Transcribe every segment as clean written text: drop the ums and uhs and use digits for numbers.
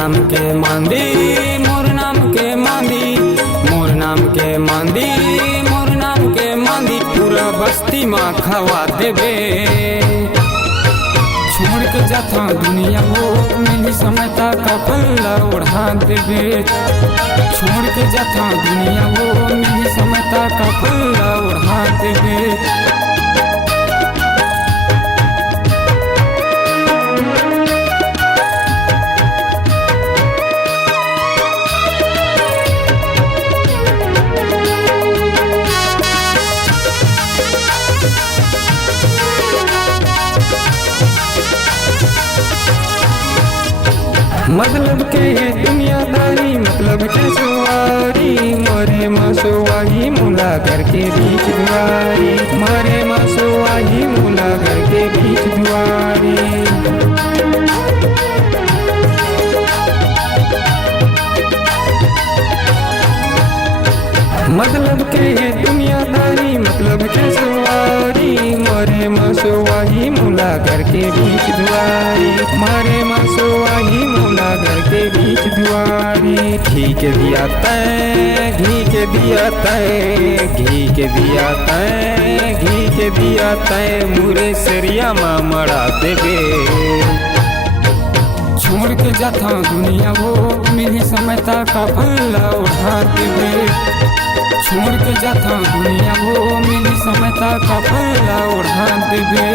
नाम के मांदी, मोर नाम के मांदी, मोर नाम के मांदी, मोर नाम के मांदी, पूरा बस्ती माँ खवा देबे। छोड़ के जाता दुनिया वो मिली समय तक पल्ला उड़ा देबे। छोड़ के जाता दुनिया वो मिली समय तक पल्ला उड़ा देबे। मतलब के दुनियादारी, मतलब के सवारी, मरे मसुआही मुला घर के बीच दुआरी, मरे मसुआही मुला घर के बीच दुआरी। मतलब के दुनियादारी, मतलब के सवारी, मरे मसुआही मुला घर के बीच दुआरी, मरे मसुआही मुला घर के बीच दुआरी। घी के दिया तय, घी के दिया तय, घी के दिया तय, घी के दिया तय, मुरे सरिया माँ मरा देबे। छोड़ के जाता दुनिया वो मिली समय तक पल्ला उठा देबे। छोड़ के जाता दुनिया वो मिली समय तक पल्ला उठा देबे।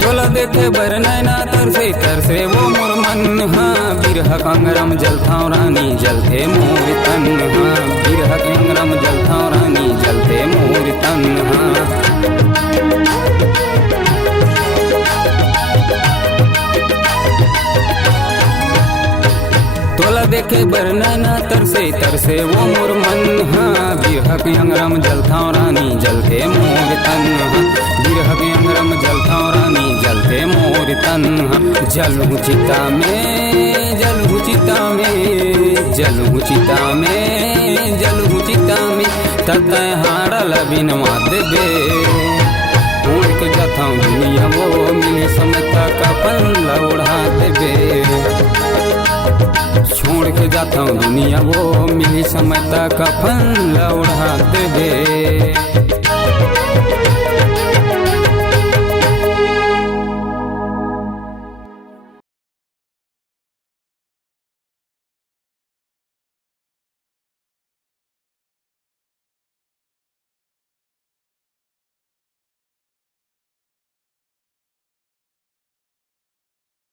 तोला देखे बर नैना तरसे तरसे वो मोर मन, हाँ बिरह कंगरम जलथाव रानी जलते मोर तन, हाँ बिरह कंगरम जलथाव रानी जलते मोर तन, हाँ। तोला देखे बर नैना तरसे तरसे वो मोर मन, हाँ बिरह कंगरम जलथाव रानी जलते मोर तन, हाँ बिरह कंगरम जलथाव रानी जलते मोर तन। जलहु चिता में, जलहु चिता में, जलहु चिता में, जलहु चिता में, ततय हारल बिनवा देबे। उड़ के जाता दुनिया वो मिली समय तक पल्ला उड़ा देबे। छोड़ के जाता दुनिया वो मिली समय तक पल्ला उड़ा देबे।